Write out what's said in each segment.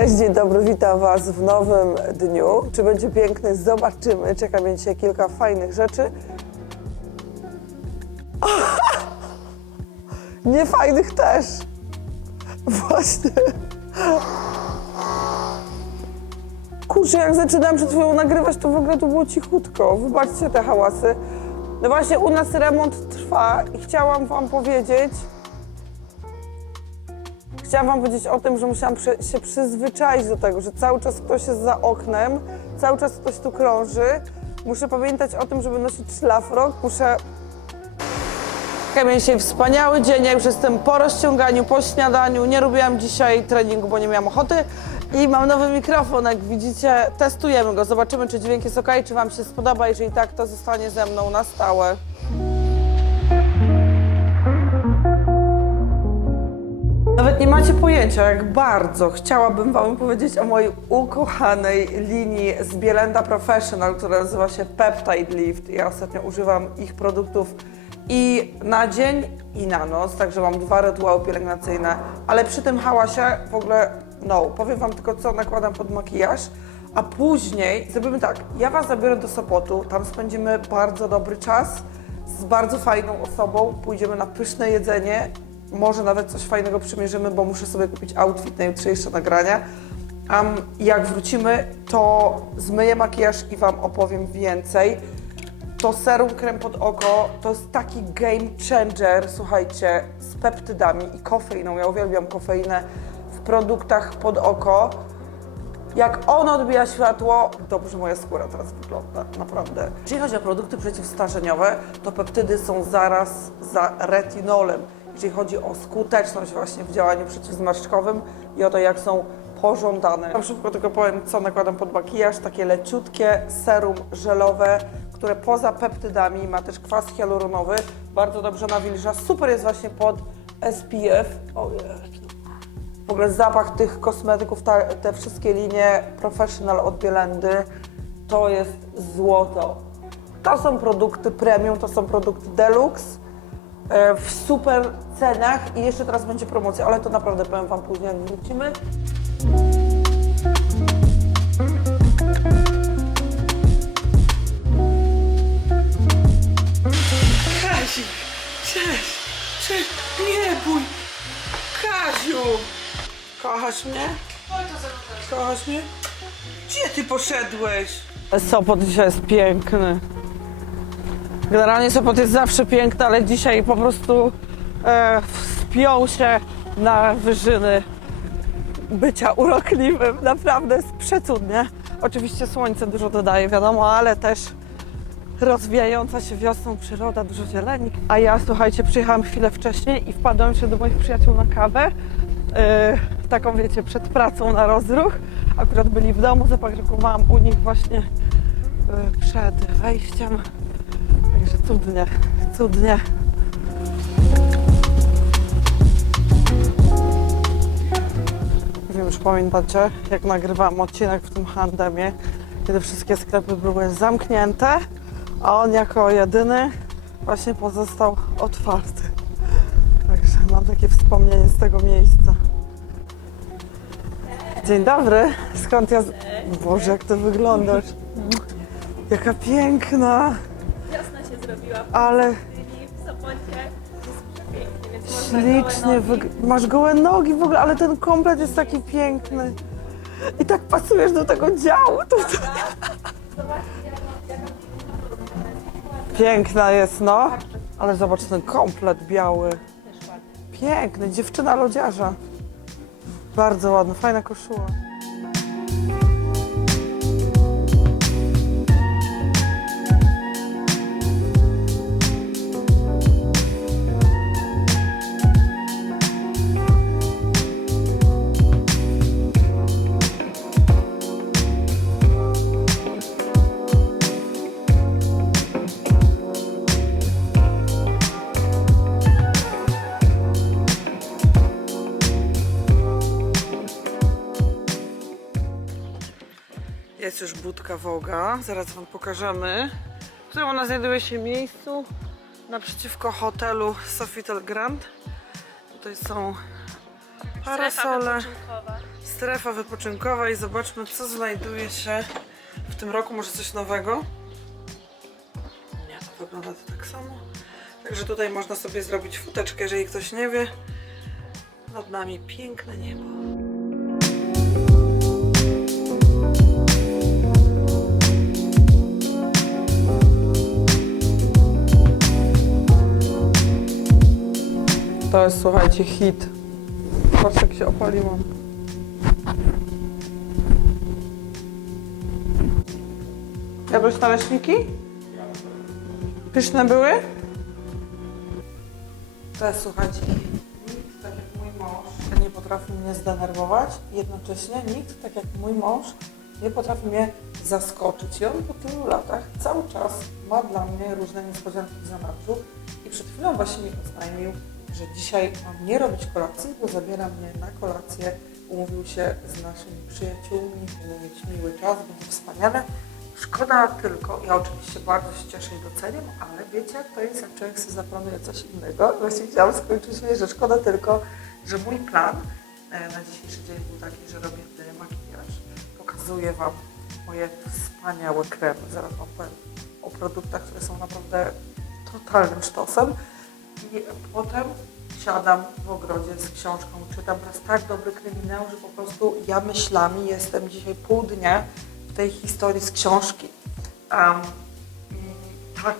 Cześć, dzień dobry, witam Was w nowym dniu. Czy będzie piękny? Zobaczymy. Czeka mnie dzisiaj kilka fajnych rzeczy. Niefajnych też. Właśnie. Kurczę, jak zaczynałam przed chwilą nagrywać, to w ogóle tu było cichutko. Wybaczcie te hałasy. No właśnie, u nas remont trwa i chciałam Wam powiedzieć, Chciałam wam powiedzieć o tym, że musiałam się przyzwyczaić do tego, że cały czas ktoś jest za oknem, cały czas ktoś tu krąży. Muszę pamiętać o tym, żeby nosić szlafrok, muszę... Miałem dzisiaj wspaniały dzień, ja już jestem po rozciąganiu, po śniadaniu. Nie robiłam dzisiaj treningu, bo nie miałam ochoty. I mam nowy mikrofon, jak widzicie, testujemy go. Zobaczymy, czy dźwięk jest ok, czy wam się spodoba. Jeżeli tak, to zostanie ze mną na stałe. Nawet nie macie pojęcia, jak bardzo chciałabym Wam powiedzieć o mojej ukochanej linii z Bielenda Professional, która nazywa się Peptide Lift. Ja ostatnio używam ich produktów i na dzień, i na noc, także mam dwa rytuały pielęgnacyjne, ale przy tym hałasie w ogóle no. Powiem Wam tylko, co nakładam pod makijaż, a później zrobimy tak, ja Was zabiorę do Sopotu, tam spędzimy bardzo dobry czas z bardzo fajną osobą, pójdziemy na pyszne jedzenie, może nawet coś fajnego przymierzymy, bo muszę sobie kupić outfit na jutrzejsze nagrania. A jak wrócimy, to zmyję makijaż i Wam opowiem więcej. To serum krem pod oko to jest taki game changer, słuchajcie, z peptydami i kofeiną. Ja uwielbiam kofeinę w produktach pod oko. Jak on odbija światło, dobrze moja skóra teraz wygląda, naprawdę. Jeżeli chodzi o produkty przeciwstarzeniowe, to peptydy są zaraz za retinolem. Jeżeli chodzi o skuteczność właśnie w działaniu przeciwzmarszczkowym i o to, jak są pożądane. Na szybko tylko powiem, co nakładam pod makijaż. Takie leciutkie serum żelowe, które poza peptydami ma też kwas hialuronowy, bardzo dobrze nawilża. Super jest właśnie pod SPF. W ogóle zapach tych kosmetyków, te wszystkie linie Professional od Bielendy, to jest złoto. To są produkty premium, to są produkty deluxe w super cenach i jeszcze teraz będzie promocja, ale to naprawdę powiem Wam później, jak wrócimy. Kazik, cześć, cześć, nie bój, Kaziu! Kochasz mnie? Kochasz mnie? Gdzie ty poszedłeś? Sopot dzisiaj jest piękny. Generalnie Sopot jest zawsze piękny, ale dzisiaj po prostu e, wspiął się na wyżyny bycia urokliwym. Naprawdę jest przecudnie. Oczywiście słońce dużo dodaje, wiadomo, ale też rozwijająca się wiosną przyroda, dużo zieleni. A ja, słuchajcie, przyjechałam chwilę wcześniej i wpadłam jeszcze do moich przyjaciół na kawę. Yy, taką, wiecie, przed pracą na rozruch. Akurat byli w domu, zaparkowałam u nich właśnie yy, przed wejściem. Także cudnie, cudnie. Nie wiem, czy pamiętacie, jak nagrywałam odcinek w tym handemie, kiedy wszystkie sklepy były zamknięte, a on jako jedyny właśnie pozostał otwarty. Także mam takie wspomnienie z tego miejsca. Dzień dobry. Skąd ja... Z... Boże, jak ty wyglądasz. Jaka piękna. Się zrobiła w Ale pustyni, w Sopocie. Jest przepięknie, więc można gołe ślicznie nogi. wyg... Masz gołe nogi w ogóle, ale ten komplet jest taki piękny. I tak pasujesz do tego działu. To... Piękna jest, no. Ale zobacz ten komplet biały. Piękny, dziewczyna lodziarza. Bardzo ładny, fajna koszula. Budka Woga, zaraz Wam pokażemy, w którym ona znajduje się w miejscu naprzeciwko hotelu Sofitel Grand. Tutaj są parasole. Strefa wypoczynkowa i zobaczmy, co znajduje się w tym roku. Może coś nowego? Nie, to wygląda to tak samo. Także tutaj można sobie zrobić futeczkę, jeżeli ktoś nie wie. Nad nami piękne niebo. To jest, słuchajcie, hit. Patrz, jak się opaliłam. Jadłeś naleśniki? Pyszne były? To jest, słuchajcie, nikt tak jak mój mąż nie potrafi mnie zdenerwować. Jednocześnie nikt tak jak mój mąż nie potrafi mnie zaskoczyć. I on po tylu latach cały czas ma dla mnie różne niespodzianki w zanadrzu. I przed chwilą właśnie mi oznajmił, że dzisiaj mam nie robić kolacji, bo zabiera mnie na kolację. Umówił się z naszymi przyjaciółmi, będziemy mieć miły czas, będzie wspaniale. Szkoda tylko, ja oczywiście bardzo się cieszę i doceniam, ale wiecie jak to jest, jak człowiek sobie zaplanuje coś innego. Właśnie chciałam skończyć że szkoda tylko, że mój plan e, na dzisiejszy dzień był taki, że robię makijaż. Pokazuję Wam moje wspaniałe kremy. Zaraz Wam powiem o produktach, które są naprawdę totalnym sztosem. I potem siadam w ogrodzie z książką, czytam teraz tak dobry kryminał, że po prostu ja myślami jestem dzisiaj pół dnia w tej historii z książki. Um, tak,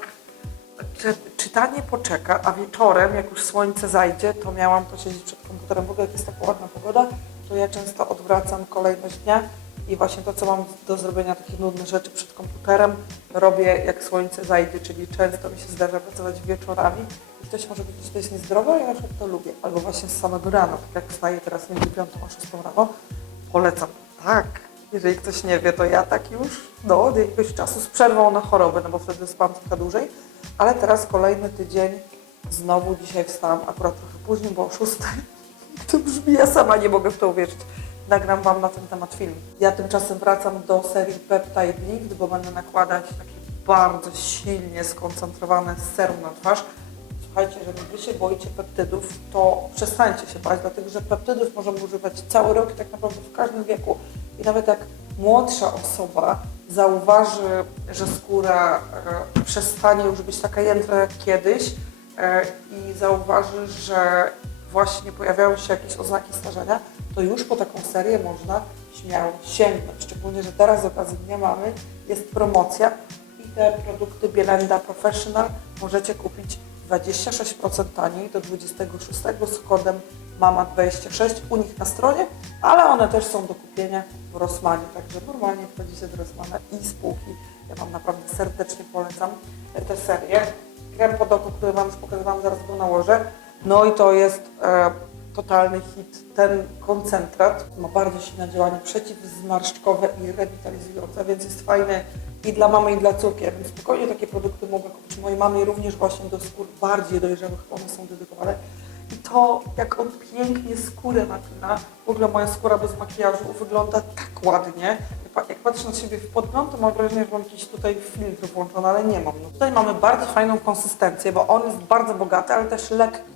czy, czytanie poczeka, a wieczorem, jak już słońce zajdzie, to miałam posiedzieć przed komputerem. W ogóle jak jest taka ładna pogoda, to ja często odwracam kolejność dnia i właśnie to, co mam do zrobienia, takie nudne rzeczy przed komputerem, robię jak słońce zajdzie, czyli często mi się zdarza pracować wieczorami. Ktoś może powiedzieć, że to ja na przykład to lubię. Albo właśnie z samego rana, tak jak wstaję teraz między 5 a 6 rano, polecam. Tak, jeżeli ktoś nie wie, to ja tak już no, od jakiegoś czasu z przerwą na chorobę, no bo wtedy spam trochę dłużej. Ale teraz kolejny tydzień, znowu dzisiaj wstałam, akurat trochę później, bo o 6. To brzmi, ja sama nie mogę w to uwierzyć. Nagram Wam na ten temat film. Ja tymczasem wracam do serii Peptide Lift, bo będę nakładać takie bardzo silnie skoncentrowane serum na twarz. Słuchajcie, jeżeli Wy się boicie peptydów, to przestańcie się bać, dlatego że peptydów możemy używać cały rok i tak naprawdę w każdym wieku. I nawet jak młodsza osoba zauważy, że skóra e, przestanie już być taka jędra jak kiedyś e, i zauważy, że właśnie pojawiają się jakieś oznaki starzenia, to już po taką serię można śmiało sięgnąć. Szczególnie, że teraz z okazji Dnia Mamy jest promocja i te produkty Bielenda Professional możecie kupić 26% taniej do 26 z kodem MAMA26 u nich na stronie, ale one też są do kupienia w Rossmanie, także normalnie wchodzicie do Rossmana i spółki. Ja Wam naprawdę serdecznie polecam tę serię. Krem pod który Wam już pokazywałam, zaraz go nałożę. No i to jest e, totalny hit. Ten koncentrat ma bardzo silne działanie przeciwzmarszczkowe i rewitalizujące, więc jest fajny i dla mamy, i dla córki. Bym spokojnie takie produkty mogła kupić mojej mamie również właśnie do skór bardziej dojrzałych, one są dedykowane. I to, jak on pięknie skórę napina, w ogóle moja skóra bez makijażu wygląda tak ładnie. Jak patrzę na siebie w podgląd, to mam wrażenie, że mam jakiś tutaj filtr włączony, ale nie mam. No tutaj mamy bardzo fajną konsystencję, bo on jest bardzo bogaty, ale też lekki,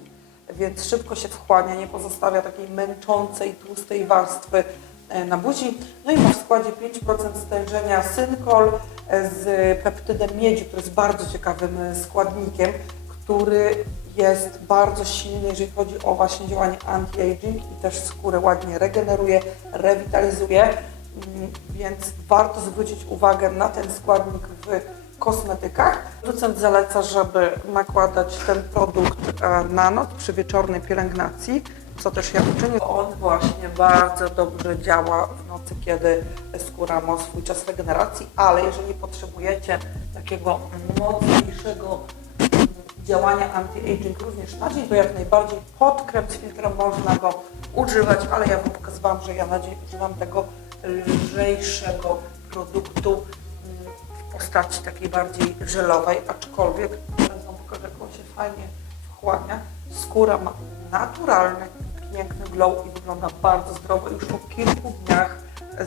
więc szybko się wchłania, nie pozostawia takiej męczącej, tłustej warstwy e, na buzi. No i ma w składzie 5% stężenia synkol e, z peptydem miedzi, który jest bardzo ciekawym e, składnikiem, który jest bardzo silny, jeżeli chodzi o właśnie działanie anti-aging i też skórę ładnie regeneruje, rewitalizuje, Mm, więc warto zwrócić uwagę na ten składnik w kosmetykach. Producent zaleca, żeby nakładać ten produkt e, na noc przy wieczornej pielęgnacji, co też ja uczynię. On właśnie bardzo dobrze działa w nocy, kiedy skóra ma swój czas regeneracji, ale jeżeli potrzebujecie takiego mocniejszego działania anti-aging również na dzień, to jak najbardziej pod krem z filtrem można go używać, ale ja Wam pokazywałam, że ja na dzień używam tego lżejszego produktu postaci takiej bardziej żelowej, aczkolwiek pokażę, jak on się fajnie wchłania. Skóra ma naturalny, piękny glow i wygląda bardzo zdrowo. Już po kilku dniach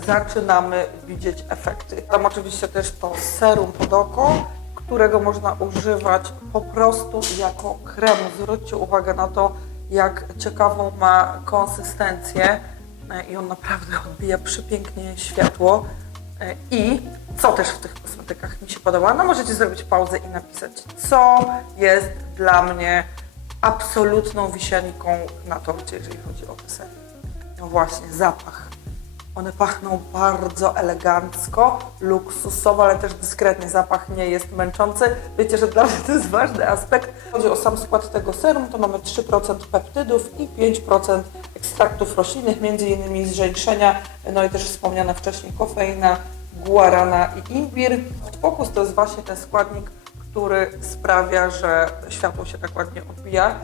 zaczynamy widzieć efekty. Tam oczywiście też to serum pod oko, którego można używać po prostu jako kremu. Zwróćcie uwagę na to, jak ciekawą ma konsystencję e, i on naprawdę odbija przepięknie światło. E, I co też w tych kosmetykach mi się podoba? No możecie zrobić pauzę i napisać, co jest dla mnie absolutną wisienką na torcie, jeżeli chodzi o serię. No właśnie, zapach. One pachną bardzo elegancko, luksusowo, ale też dyskretnie. Zapach nie jest męczący. Wiecie, że dla mnie to jest ważny aspekt. Chodzi o sam skład tego serum, to mamy 3% peptydów i 5% ekstraktów roślinnych, innymi z żeńszenia, no i też wspomniana wcześniej kofeina, guarana i imbir. Fokus to jest właśnie ten składnik, który sprawia, że światło się tak ładnie odbija.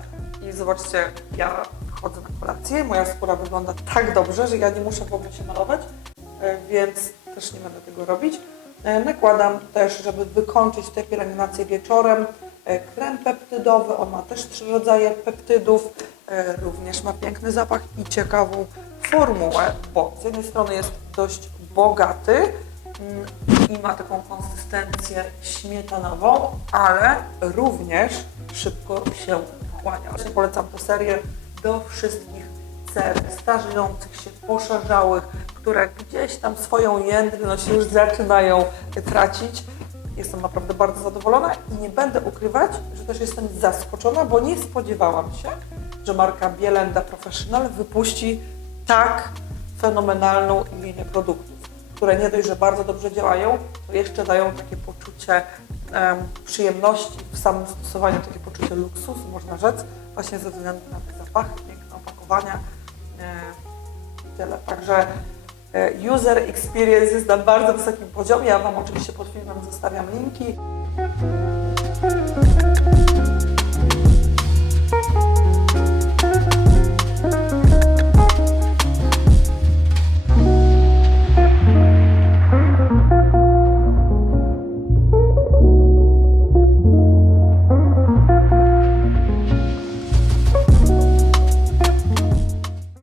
I zobaczcie, ja chodzę na kolację, moja skóra wygląda tak dobrze, że ja nie muszę w ogóle się malować, e, więc też nie będę tego robić. E, Nakładam też, żeby wykończyć tę pielęgnację wieczorem, e, krem peptydowy, on ma też trzy rodzaje peptydów, również ma piękny zapach i ciekawą formułę, bo z jednej strony jest dość bogaty, mm, i ma taką konsystencję śmietanową, ale również szybko się. Właśnie polecam tę serię do wszystkich cer starzejących się, poszerzałych, które gdzieś tam swoją jędrność już zaczynają tracić. Jestem naprawdę bardzo zadowolona i nie będę ukrywać, że też jestem zaskoczona, bo nie spodziewałam się, że marka Bielenda Professional wypuści tak fenomenalną linię produktów które nie dość, że bardzo dobrze działają, to jeszcze dają takie poczucie em, przyjemności w samym stosowaniu, takie poczucie luksusu, można rzec, właśnie ze względu na zapachy, piękne opakowania e, tyle. Także e, user experience jest na bardzo wysokim poziomie. Ja Wam oczywiście pod filmem zostawiam linki.